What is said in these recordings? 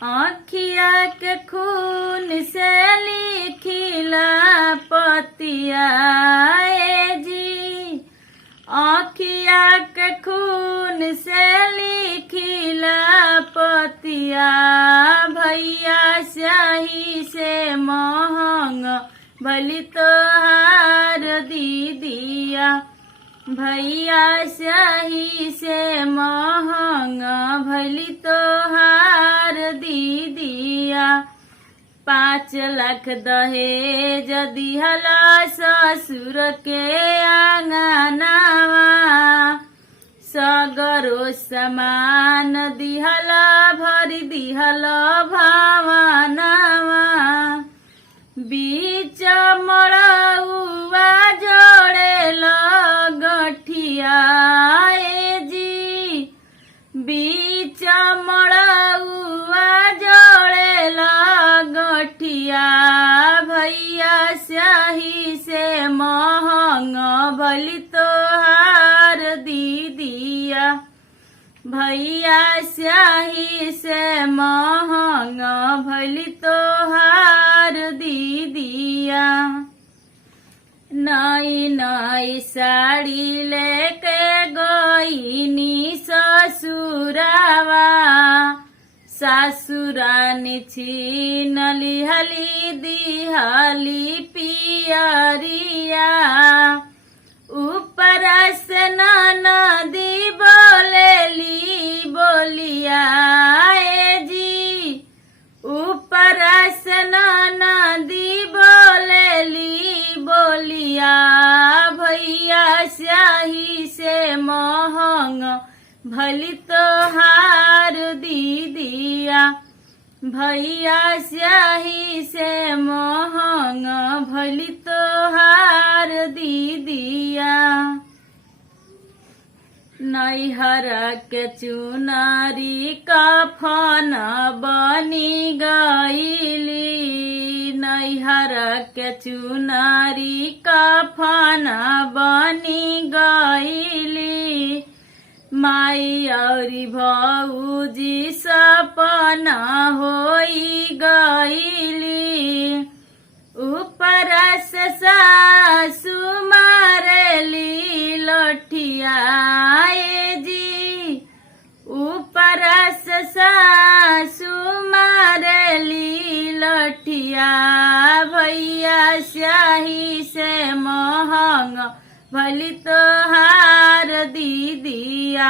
आँखिया के खून से लिखिला पतिया जी, आँखिया के खून से लिखिला पतिया, भैया स्याही से महंग भली तोहार दीदिया, भैया स्याही से महंग भली तोहार दीदिया। 5 लाख दहेज दिहला ससुर के आंगनावा, सगरो समान दिहला भरी दिहला भावनावा, बीच मड़उआ जोड़े गठिया जी, बीच मड़उआ जोड़े गठिया, भैया स्याही से महंग भली तोहार दीदिया, भैया स्याही से महंग भली तोहार दीदिया। नई नई साड़ी लेके गईनी ससुरावा, सासुरानी छीन लिहली दिहली पियरिया, ऊपर से ननदी बोलेली बोलिया जी, ऊपर से ननदी बोलेली बोलिया, भैया स्याही से महंग भली तोहार दीदिया, भैया स्याही से महंग भली तोहार दीदिया। नैहर के चुनारी कफन बनी गईली, नैहर के चुनारी कफन बनी गईली, माई औरी भौजी सपना होई गईली, ऊपर से सासु मारेली लठिया जी, ऊपर से सासु मारेली लठिया, भैया स्याही से महंग भली तोहार दीदिया,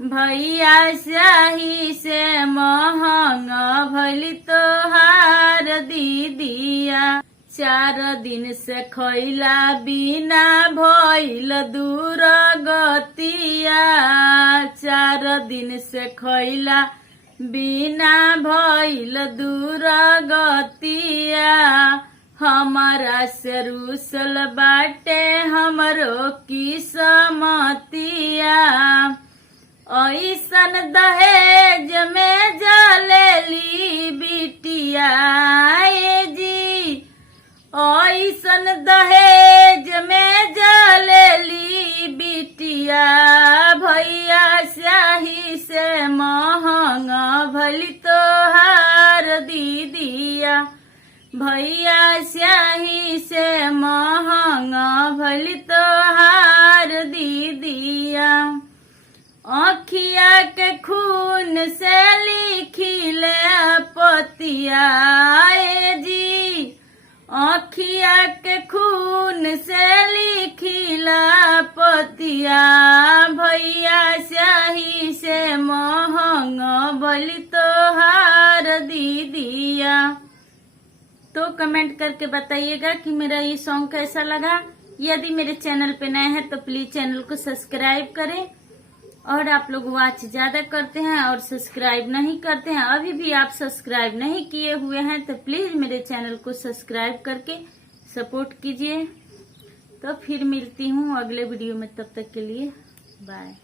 भैया स्याही से महंग भली तोहार दीदिया। 4 दिन से खैला बिना भइल दूर गतिया, 4 दिन से खैला बिना भइल दूर गतिया, हमारा से रूसल बाटे हमरो किस्मतिया, ऐसन दहेज में जलेली बिटिया जी, ऐसन दहेज में जलेली बिटिया, भैया स्याही से महंग भली तोहार दीदिया, भैया स्याही से महंग भली तोहार दीदिया। आँखिया के खून से लिखिले पतिया जी, आँखिया के खून से लिखिला पतिया, भैया स्याही से महंग भली तोहार दीदिया। तो कमेंट करके बताइएगा कि मेरा ये सॉन्ग कैसा लगा। यदि मेरे चैनल पे नए हैं तो प्लीज चैनल को सब्सक्राइब करें, और आप लोग वॉच ज्यादा करते हैं और सब्सक्राइब नहीं करते हैं, अभी भी आप सब्सक्राइब नहीं किए हुए हैं तो प्लीज मेरे चैनल को सब्सक्राइब करके सपोर्ट कीजिए। तो फिर मिलती हूँ अगले वीडियो में, तब तक के लिए बाय।